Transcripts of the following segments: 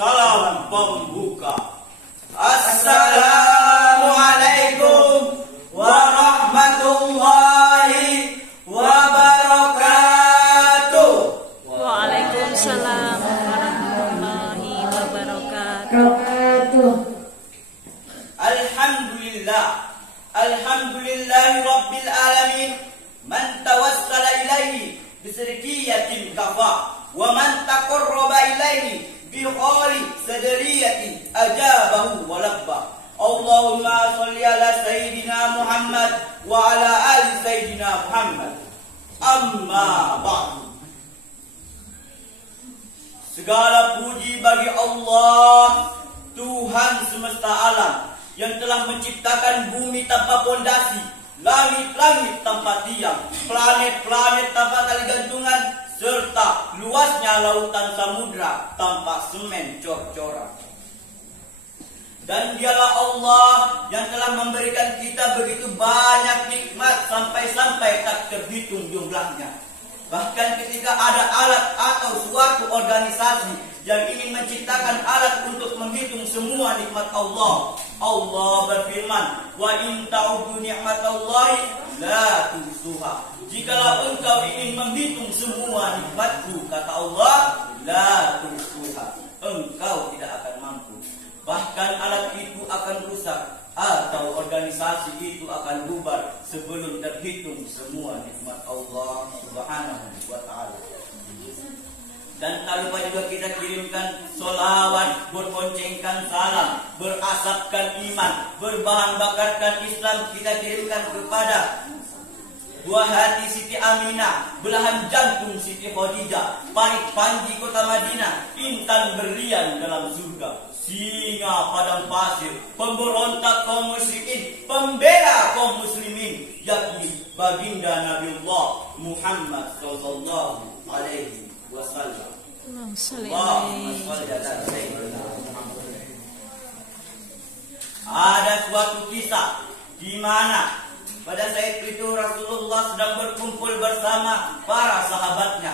Salam pembuka. Assalamualaikum warahmatullahi wabarakatuh. Waalaikumsalam warahmatullahi wabarakatuh. Alhamdulillahi rabbil alamin. Man tawassala ilaihi bisirkiyatin kafa, wa man taqarraba ilaihi bi khali sadriyatin ajabahu wa labba. Allahumma sholli ala sayyidina Muhammad wa ala ali sayyidina Muhammad. Amma ba'du. Segala puji bagi Allah, Tuhan semesta alam, yang telah menciptakan bumi tanpa pondasi, langit-langit tanpa tiang, planet-planet tanpa tali gantungan, serta luasnya lautan samudra tanpa semen cor-coran. Dan dialah Allah yang telah memberikan kita begitu banyak nikmat sampai-sampai tak terhitung jumlahnya. Bahkan ketika ada alat atau suatu organisasi yang ingin menciptakan alat untuk menghitung semua nikmat Allah, Allah berfirman, wa in ta'udu ni'matallahi la tuhsuha. Jikalau engkau ingin menghitung semua nikmatku, kata Allah, la tuhsuha, engkau tidak akan mampu. Bahkan alat itu akan rusak atau organisasi itu akan bubar sebelum terhitung semua nikmat Allah Subhanahu wa ta'ala. Dan tak lupa juga kita kirimkan sholawat, berboncengkan salam, berasapkan iman, berbahan bakarkan Islam. Kita kirimkan kepada buah hati Siti Aminah, belahan jantung Siti Khadijah, parit panji kota Madinah, intan berlian dalam surga, singa padang pasir, pemberontak kaum musyrikin, pembela kaum muslimin, yakni baginda Nabiullah Muhammad sallallahu alaihi wasallam. Ada suatu kisah di mana pada saat itu Rasulullah sedang berkumpul bersama para sahabatnya.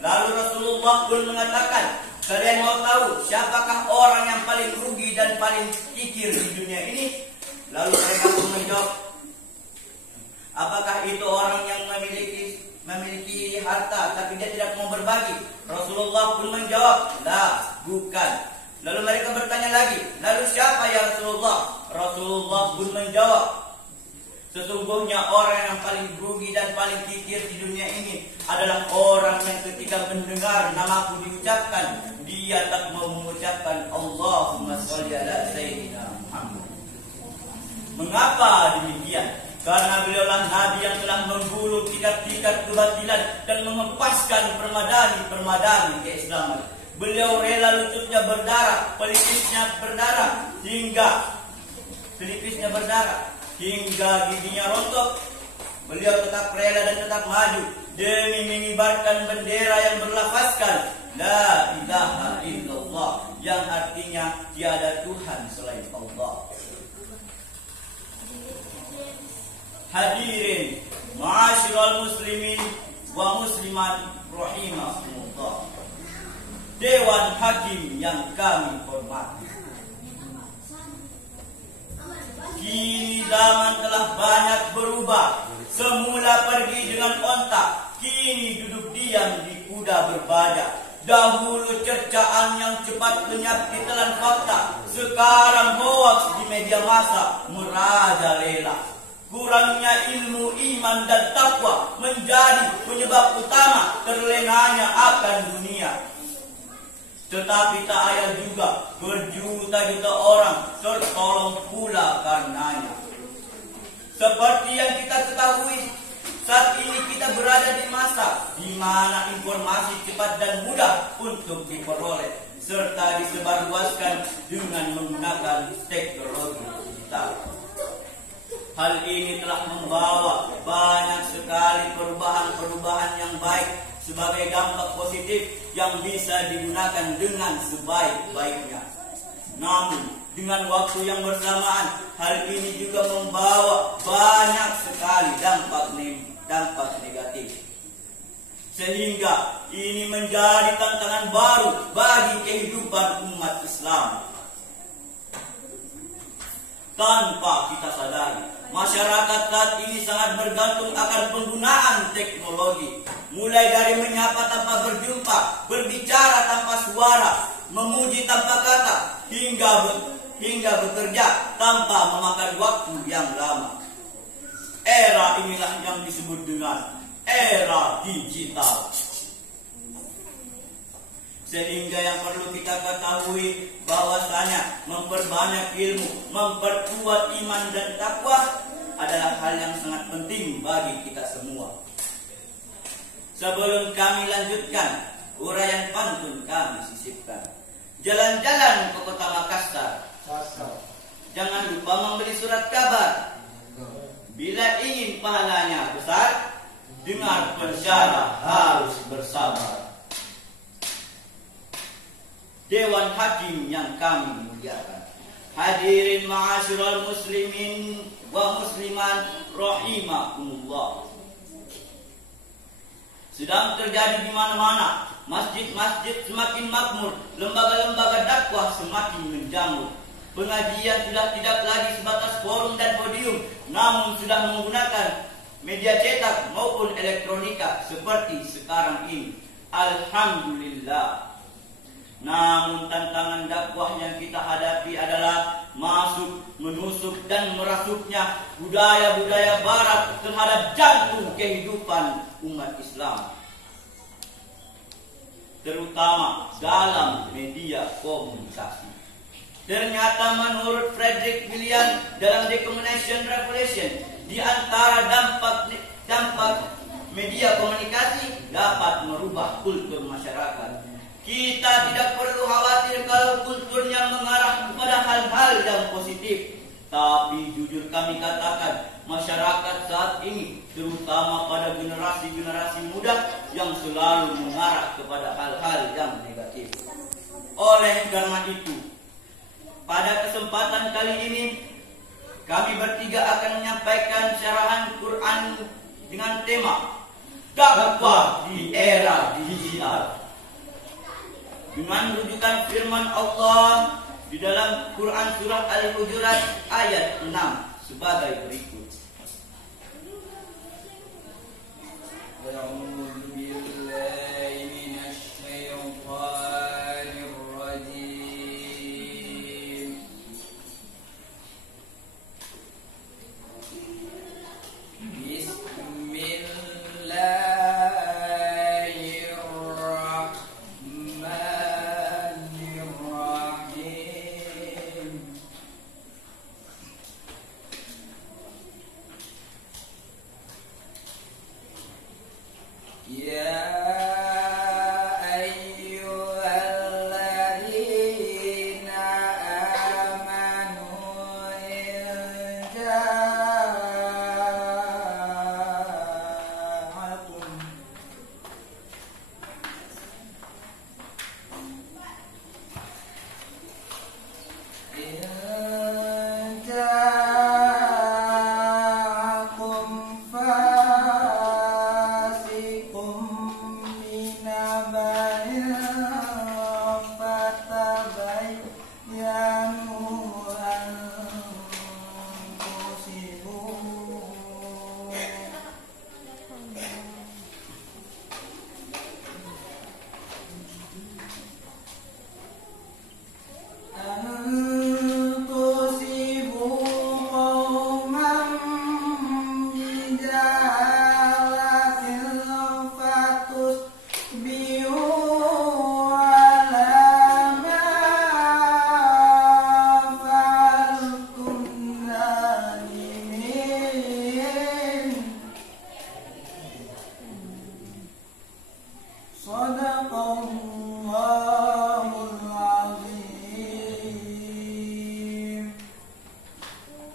Lalu Rasulullah pun mengatakan, kalian mau tahu siapakah orang yang paling rugi dan paling kikir di dunia ini? Lalu mereka pun menjawab, apakah itu orang yang memiliki harta tapi dia tidak mau berbagi? Rasulullah pun menjawab, lah, bukan. Lalu mereka bertanya lagi, lalu siapa ya Rasulullah? Rasulullah pun menjawab, sesungguhnya orang yang paling rugi dan paling kikir di dunia ini adalah orang yang ketika mendengar namaku diucapkan, dia tak mau mengucapkan Allahumma sholli ala sayyidina Muhammad. Mengapa demikian? Karena beliaulah Nabi yang telah menggulung tikat-tikat kebatilan dan menghempaskan permadani keislaman. Beliau rela lututnya berdarah, pelipisnya berdarah, hingga giginya rontok. Beliau tetap rela dan tetap maju demi mengibarkan bendera yang berlafazkan La ilaha illallah, yang artinya tiada Tuhan selain Allah. Hadirin ma'asyiral muslimin wa muslimat rahimahumullah, Dewan Hakim yang kami hormati. Kini zaman telah banyak berubah. Semula pergi dengan onta, kini duduk diam di kuda berbaja. Dahulu cercaan yang cepat lenyap ditelan fakta, sekarang hoaks di media massa merajalela. Kurangnya ilmu, iman dan takwa menjadi penyebab utama terlenanya akan dunia. Tetapi tak ayal juga berjuta-juta orang tertolong pula karenanya. Seperti yang kita ketahui, saat ini kita berada di masa di mana informasi cepat dan mudah untuk diperoleh serta disebarluaskan dengan menggunakan teknologi digital. Hal ini telah membawa banyak sekali perubahan-perubahan yang baik sebagai dampak positif yang bisa digunakan dengan sebaik-baiknya. Namun, dengan waktu yang bersamaan, hal ini juga membawa banyak sekali dampak negatif. Sehingga ini menjadi tantangan baru bagi kehidupan umat Islam. Tanpa kita sadari, masyarakat saat ini sangat bergantung akan penggunaan teknologi. Mulai dari menyapa tanpa berjumpa, berbicara tanpa suara, memuji tanpa kata, hingga bekerja tanpa memakan waktu yang lama. Era inilah yang disebut dengan era digital. Sehingga yang perlu kita ketahui bahwasanya memperbanyak ilmu, memperkuat iman dan takwa adalah hal yang sangat penting bagi kita semua. Sebelum kami lanjutkan, uraian pantun kami sisipkan. Jalan-jalan ke kota Makassar, jangan lupa membeli surat kabar. Bila ingin pahalanya besar, dengar penjara harus bersabar. Dewan Hakim yang kami muliakan, hadirin ma'asyiral muslimin wa musliman rahimakumullah. Sedang terjadi di mana-mana, masjid-masjid semakin makmur, lembaga-lembaga dakwah semakin menjamur. Pengajian sudah tidak lagi sebatas forum dan podium, namun sudah menggunakan media cetak maupun elektronika seperti sekarang ini. Alhamdulillah. Namun tantangan dakwah yang kita hadapi adalah masuk, menusuk dan merasuknya budaya-budaya barat terhadap jantung kehidupan umat Islam, terutama dalam media komunikasi. Ternyata menurut Frederick William dalam The Communication Revolution, di antara dampak media komunikasi dapat merubah kultur masyarakat. Kita tidak perlu khawatir kalau kulturnya mengarah kepada hal-hal yang positif. Tapi jujur kami katakan, masyarakat saat ini, terutama pada generasi-generasi muda, yang selalu mengarah kepada hal-hal yang negatif. Oleh karena itu, pada kesempatan kali ini, kami bertiga akan menyampaikan syarahan Quran dengan tema dakwah di era digital, dengan rujukan firman Allah di dalam Quran surah Al-Hujurat ayat 6 sebagai berikut.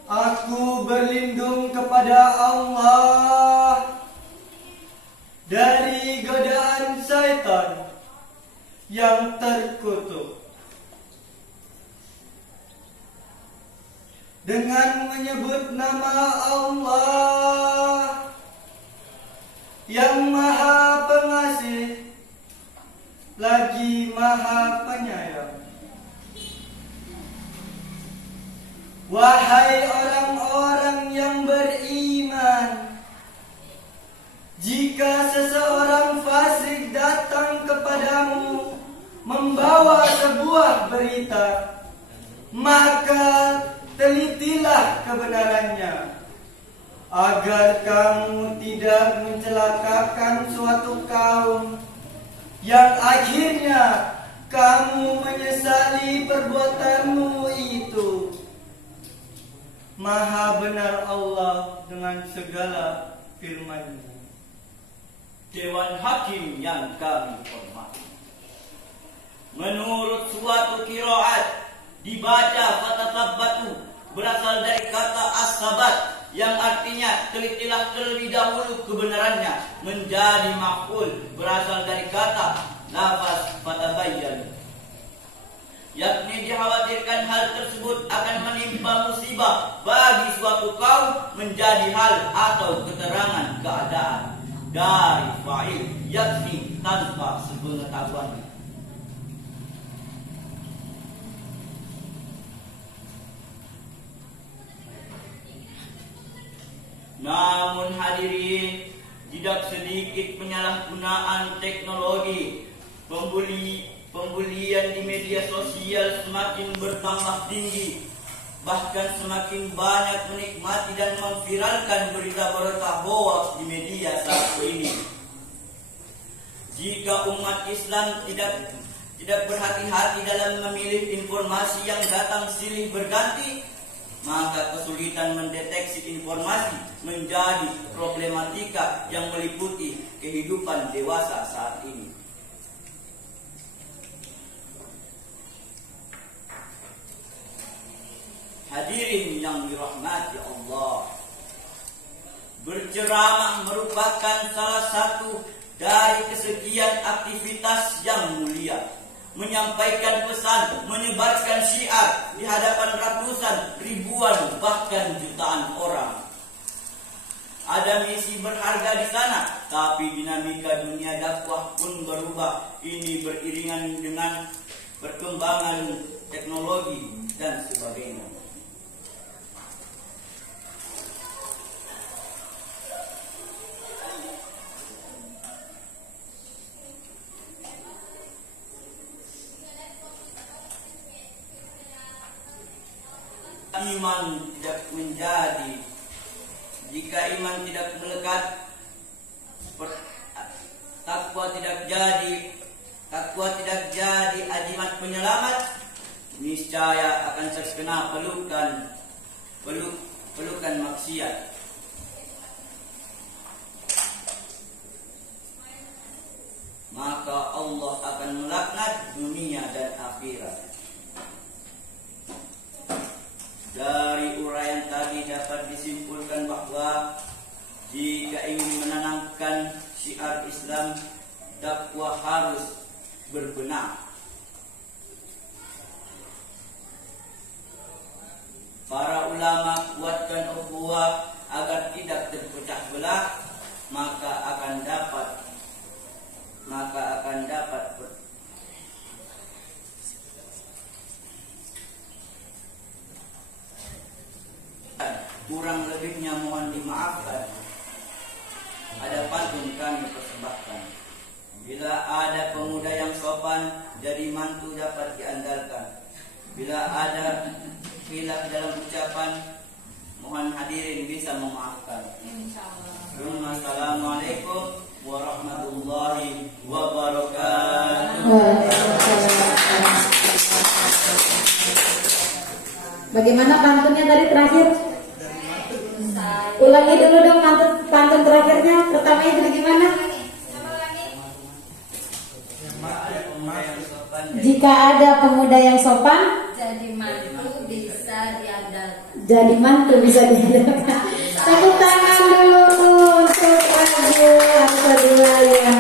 Aku berlindung kepada Allah dari godaan syaitan yang terkutuk. Dengan menyebut nama Allah yang Maha Pengasih, lagi Maha Penyayang. Wahai orang-orang yang beriman, jika seseorang fasik datang kepadamu membawa sebuah berita, maka telitilah kebenarannya, agar kamu tidak mencelakakan suatu kaum yang akhirnya kamu menyesali perbuatanmu itu. Maha benar Allah dengan segala firman-Nya. Dewan Hakim yang kami hormati, menurut suatu qiraat dibaca fatasabbatu berasal dari kata as-sabat yang artinya telitilah terlebih dahulu kebenarannya, menjadi maf'ul berasal dari kata lafaz fatabayyan, yakni dikhawatirkan hal tersebut akan menimpa musibah bagi suatu kaum menjadi hal atau keterangan keadaan dari fa'il, yakni tanpa sepengetahuan. Namun hadirin, tidak sedikit penyalahgunaan teknologi. Pembulian di media sosial semakin bertambah tinggi. Bahkan semakin banyak menikmati dan memviralkan berita-berita hoax di media saat ini. Jika umat Islam tidak berhati-hati dalam memilih informasi yang datang silih berganti, maka kesulitan mendeteksi informasi menjadi problematika yang meliputi kehidupan dewasa saat ini. Hadirin yang dirahmati Allah, berceramah merupakan salah satu dari kesekian aktivitas yang mulia. Menyampaikan pesan, menyebarkan syiar di hadapan ratusan, ribuan, bahkan jutaan orang. Ada misi berharga di sana, tapi dinamika dunia dakwah pun berubah. Ini beriringan dengan perkembangan teknologi dan sebagainya. Iman tidak menjadi, jika iman tidak melekat, takwa tidak jadi ajimat penyelamat, niscaya akan terkena pelukan maksiat. Maka Allah akan melaknat dunia dan akhirat. Dari uraian tadi dapat disimpulkan bahwa jika ingin menanamkan syiar Islam, dakwah harus berbenah. Para ulama kuatkan ukhuwah agar tidak terpecah belah, maka akan dapat kurang lebihnya mohon dimaafkan. Ada pantun kami persembahkan. Bila ada pemuda yang sopan, jadi mantu dapat diandalkan. Bila ada khilaf dalam ucapan, mohon hadirin bisa memaafkan. Insyaallah. Assalamualaikum warahmatullahi wabarakatuh. Bagaimana pantunnya tadi terakhir? Ulangi dulu dong pantun terakhirnya. Pertamanya itu gimana? Jika ada pemuda yang sopan, jadi mantu bisa diandalkan. Jadi mantu bisa diandalkan. Tepuk tangan dulu untuk Raja kedua ya.